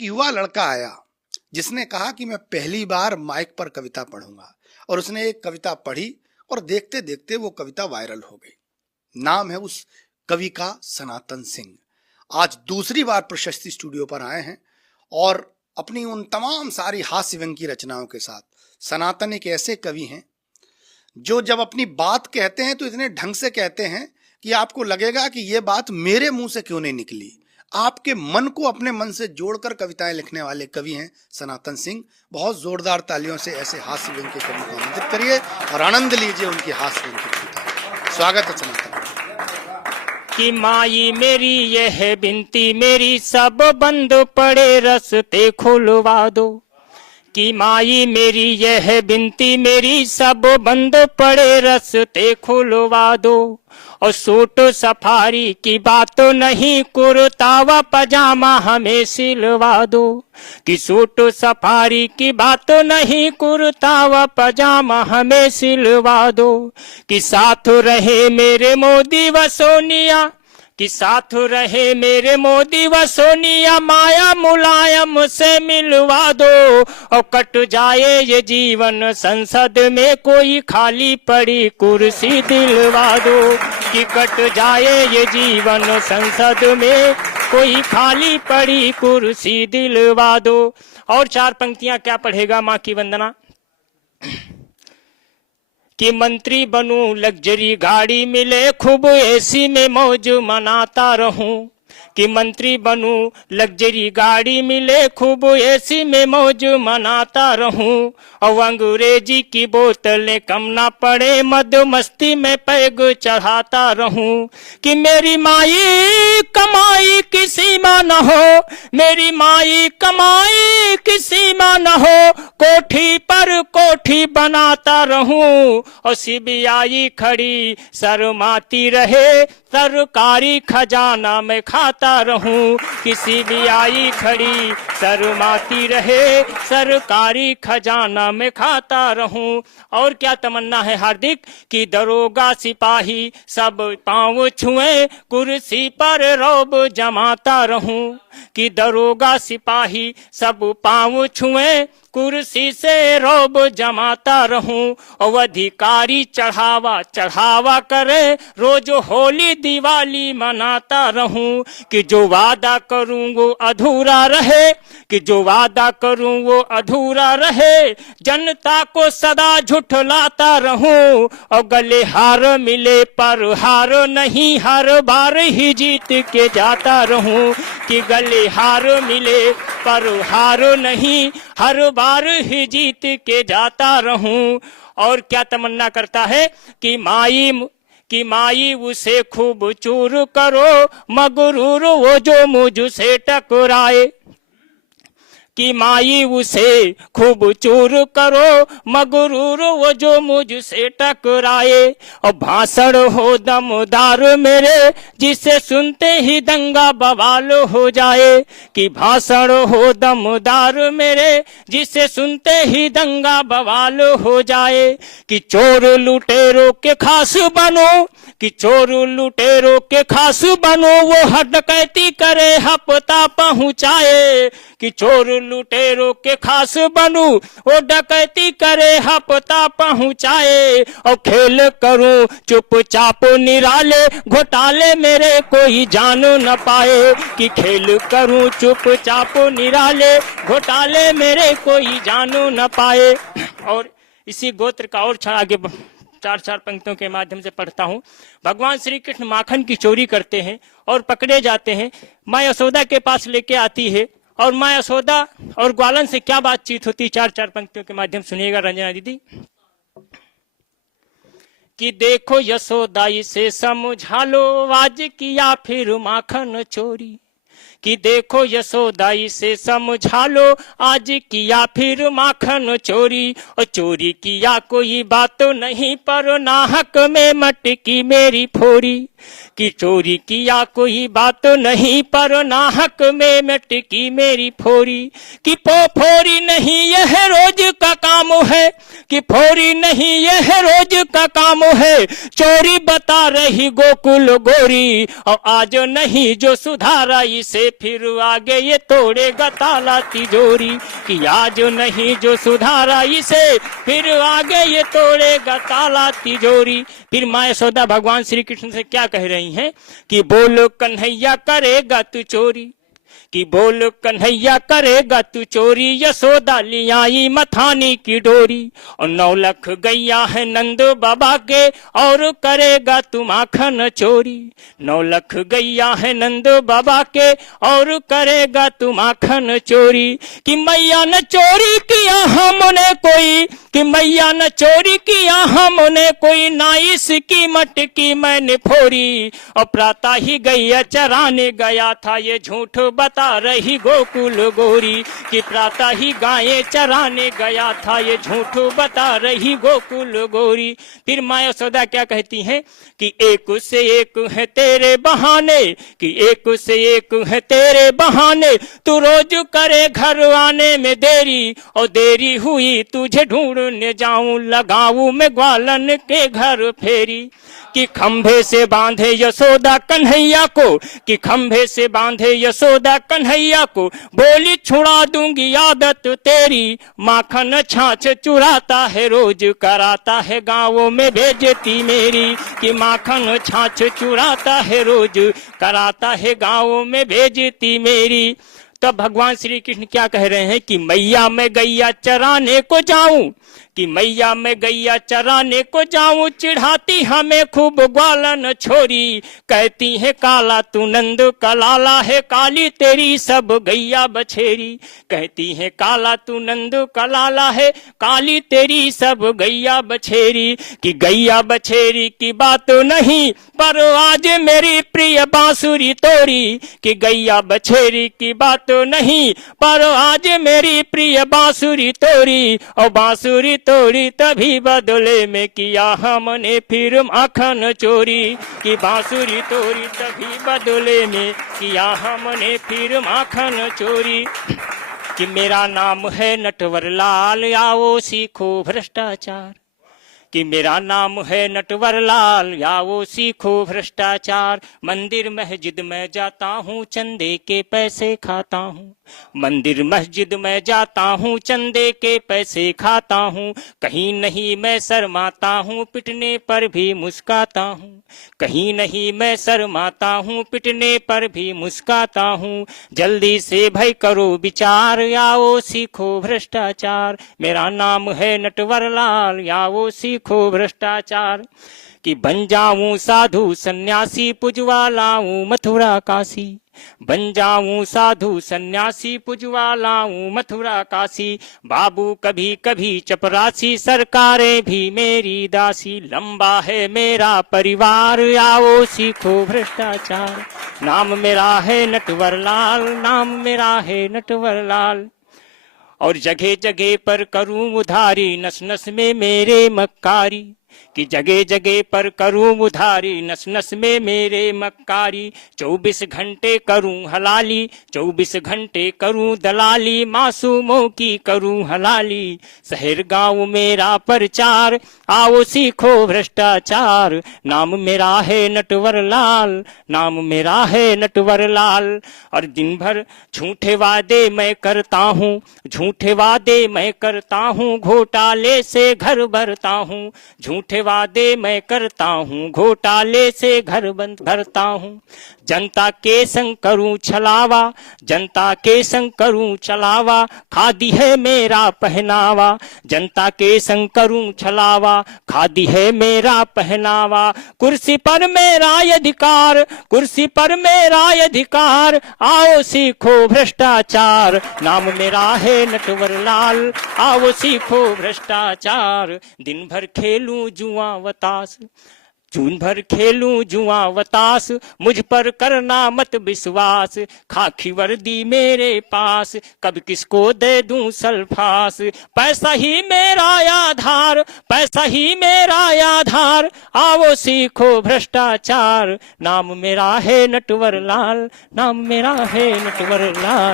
युवा लड़का आया जिसने कहा कि मैं पहली बार माइक पर कविता पढ़ूंगा, और उसने एक कविता पढ़ी और देखते देखते वो कविता वायरल हो गई। नाम है उस कवि का सनातन सिंह। आज दूसरी बार प्रशस्ति स्टूडियो पर आए हैं और अपनी उन तमाम सारी हास्य व्यंग की रचनाओं के साथ। सनातन एक ऐसे कवि हैं जो जब अपनी बात कहते हैं तो इतने ढंग से कहते हैं कि आपको लगेगा कि ये बात मेरे मुंह से क्यों नहीं निकली। आपके मन को अपने मन से जोड़कर कविताएं लिखने वाले कवि हैं सनातन सिंह। बहुत जोरदार तालियों से ऐसे हास्य व्यंग के कवि को आमंत्रित करिए और आनंद लीजिए उनकी हास्य व्यंग की कविता। स्वागत है सनातन। कि माई मेरी यह बिनती मेरी, सब बंद पड़े रस्ते खुलवा दो। कि माई मेरी यह बिनती मेरी, सब बंद पड़े रस्ते खुलवा दो। और सूट सफारी की बात नहीं, कुर्ता व पजामा हमें सिलवा दो। कि सूट सफारी की बात नहीं, कुर्ता व पजामा हमें सिलवा दो। कि साथ रहे मेरे मोदी व सोनिया, कि साथ रहे मेरे मोदी व सोनिया, माया मुलायम से मिलवा दो। और कट जाए ये जीवन संसद में कोई खाली पड़ी कुर्सी दिलवा दो। कि कट जाए ये जीवन संसद में कोई खाली पड़ी कुर्सी दिलवा दो। और चार पंक्तियां क्या पढ़ेगा माँ की वंदना। कि मंत्री बनूं लग्जरी गाड़ी मिले, खूब एसी में मौज मनाता रहूं। कि मंत्री बनूं लग्जरी गाड़ी मिले, खूब एसी में मौज मनाता रहूं। और अंग्रेजी की बोतलें कम ना पड़े, मद मस्ती में पैग चढ़ाता रहूं। कि मेरी माई कमाई की सीमा न हो, मेरी माई कमाई की सीमा न हो, कोठी पर कोठी बनाता रहूं। और सीबीआई खड़ी शर्माती रहे, सरकारी खजाना में खाता रहूं। कि सीबीआई खड़ी शर्माती रहे, सरकारी खजाना में खाता रहूं। और क्या तमन्ना है हार्दिक। कि दरोगा सिपाही सब पांव छुए, कुर्सी पर रौब जमाता रहूं। कि दरोगा सिपाही सब पांव छुए, कुर्सी से रौब जमाता रहूं। और अधिकारी चढ़ावा चढ़ावा करे, रोज होली दिवाली मनाता रहूं। कि जो वादा करूं वो अधूरा रहे, कि जो वादा करूं वो अधूरा रहे, जनता को सदा झुठलाता रहूं। और गले हार मिले पर हार नहीं, हर बार ही जीत के जाता रहूं। कि गले हार मिले पर हार नहीं, हर बार ही जीत के जाता रहूं। और क्या तमन्ना करता है। कि माई उसे खूब चूर करो, मगरूर वो जो मुझसे टकराए। कि माई उसे खूब चूर करो, मगरूर वो जो मुझसे टकराए। और भाषण हो दमदार मेरे, जिसे सुनते ही दंगा बवाल हो जाए। कि भाषण हो दमदार मेरे, जिसे सुनते ही दंगा बवाल हो जाए। कि चोर लुटेरों के खास बनो, कि चोर लुटेरों के खास बनो, वो हर डकैती करे हफ्ता पहुंचाए। कि चोर लुटेरों के खास बनूं, वो डकैती करे हफ्ता पहुंचाए। और खेल करूं चुपचाप निराले, घोटाले मेरे कोई जान न पाए। कि खेल करूं चुपचाप निराले, घोटाले मेरे कोई जान न पाए। और इसी गोत्र का और छड़ा आगे चार पंक्तियों के माध्यम से पढ़ता हूँ। भगवान श्री कृष्ण माखन की चोरी करते हैं और पकड़े जाते हैं। माँ यशोदा के पास लेके आती है और माँ यशोदा और ग्वालन से क्या बातचीत होती, चार पंक्तियों के माध्यम सुनिएगा रंजना दीदी। कि देखो यशोदा इसे समझा लो, आज किया फिर माखन चोरी। कि देखो यशोदा इसे समझा लो, आज किया फिर माखन चोरी। और चोरी किया कोई बात नहीं, पर नाहक में मटकी मेरी फोड़ी। कि चोरी किया कोई बात नहीं, पर नाहक में मैं टिकी मेरी फोरी। कि फोरी नहीं यह रोज का काम है, कि फोरी नहीं यह रोज का काम है, चोरी बता रही गोकुल गोरी। और आज नहीं जो सुधारा इसे, फिर आगे ये तोड़ेगा ताला तिजोरी। कि आज नहीं जो सुधारा इसे, फिर आगे ये तोड़ेगा ताला तिजोरी। फिर माँ यशोदा भगवान श्री कृष्ण से क्या कह रही हैं कि बोल कन्हैया करेगा तू चोरी, कि बोल कन्हैया करेगा तू चोरी। यशोदा लियाई मथानी की डोरी, और 9 लाख गैया है नंद बाबा के, और करेगा तू माखन चोरी। 9 लाख गैया है नंद बाबा के, और करेगा तू माखन चोरी। कि मैया न चोरी किया हमने कोई, कि मैया न चोरी किया हमने कोई, ना इसकी मटकी मैंने फोरी। और प्रातः ही गैया चराने गया था, ये झूठ बता रही गोकुल गोरी। कि प्रातः ही गायें चराने गया था, ये झूठ बता रही गोकुल गोरी। फिर माँ यशोदा क्या कहती हैं कि एक से एक है तेरे बहाने, कि एक से एक है तेरे बहाने, तू रोज करे घर आने में देरी। और देरी हुई तुझे ढूंढने जाऊं, लगाऊं मैं ग्वालन के घर फेरी। कि खंभे से बांधे यशोदा कन्हैया को, कि खंभे से बांधे यशोदा कन्हैया को, बोली छुड़ा दूंगी आदत तेरी। माखन छाछ चुराता है रोज, कराता है गाँवों में बेइज्जती मेरी। कि माखन छाछ चुराता है रोज, कराता है गाँवों में बेइज्जती मेरी। तो भगवान श्री कृष्ण क्या कह रहे हैं कि मैया मैं गैया चराने को जाऊं, कि मैया मैं गैया चराने को जाऊं, चिढ़ाती हमें खूब ग्वालन छोरी। कहती है काला तू नंद कलाला है, काली तेरी सब गैया बछेरी। कहती है काला तू नंद कलाला है, काली तेरी सब गैया बछेरी। कि गैया बछेरी की बात नहीं, पर आज मेरी प्रिय बांसुरी तोरी। कि गैया बछेरी की बात नहीं, पर आज मेरी प्रिय बांसुरी तोरी। और बांसुरी तोड़ी तभी बदले में किया हमने फिर माखन चोरी। कि बांसुरी तोड़ी तभी बदले में किया हमने फिर माखन चोरी। कि मेरा नाम है नटवर लाल, आओ सीखो भ्रष्टाचार। कि मेरा नाम है नटवर लाल, आओ सीखो भ्रष्टाचार। मंदिर मस्जिद में जाता हूँ, चंदे के पैसे खाता हूँ। मंदिर मस्जिद में जाता हूँ, चंदे के पैसे खाता हूँ। कहीं नहीं मैं शर्माता हूँ, पिटने पर भी मुस्काता हूँ। कहीं नहीं मैं शर्माता हूँ, पिटने पर भी मुस्काता हूँ। जल्दी से भाई करो विचार, आओ सीखो भ्रष्टाचार। मेरा नाम है नटवर लाल, आओ सीखो भ्रष्टाचार। कि बन जाऊं साधु सन्यासी, पुजवा लाऊं मथुरा काशी। बन जाऊं साधु सन्यासी, पुजवा लाऊं मथुरा काशी। बाबू कभी कभी चपरासी, सरकारें भी मेरी दासी। लंबा है मेरा परिवार, आओ सीखो भ्रष्टाचार। नाम मेरा है नटवर लाल, नाम मेरा है नटवर लाल। और जगह जगह पर करूं उधारी, नस नस में मेरे मक्कारी। कि जगह जगह पर करूं उधारी, नस नस में मेरे मक्कारी। 24 घंटे करूं हलाली, 24 घंटे करूं दलाली। मासूमों की करूं हलाली, शहर गांव मेरा प्रचार। आओ सीखो भ्रष्टाचार। नाम मेरा है नटवर लाल, नाम मेरा है नटवर लाल। और दिन भर झूठे वादे मैं करता हूँ, झूठे वादे मैं करता हूँ। घोटाले से घर भरता हूँ, झूठे वादे मैं करता हूँ। घोटाले से घर भरता हूँ। जनता के संग करूं छलावा, जनता के संग करूं चलावा। खादी है मेरा पहनावा, जनता के संग करूं छलावा। खादी है मेरा पहनावा। कुर्सी पर मेरा अधिकार, कुर्सी पर मेरा अधिकार। आओ सीखो भ्रष्टाचार। नाम मेरा है नटवर लाल, आओ सीखो भ्रष्टाचार। दिन भर खेलूं जुआ व ताश, जून भर खेलूं जुआ वतास, मुझ पर करना मत विश्वास, खाकी वर्दी मेरे पास, कब किसको दे दूं सल्फास। पैसा ही मेरा आधार, पैसा ही मेरा आधार, आओ सीखो भ्रष्टाचार। नाम मेरा है नटवर लाल, नाम मेरा है नटवर लाल।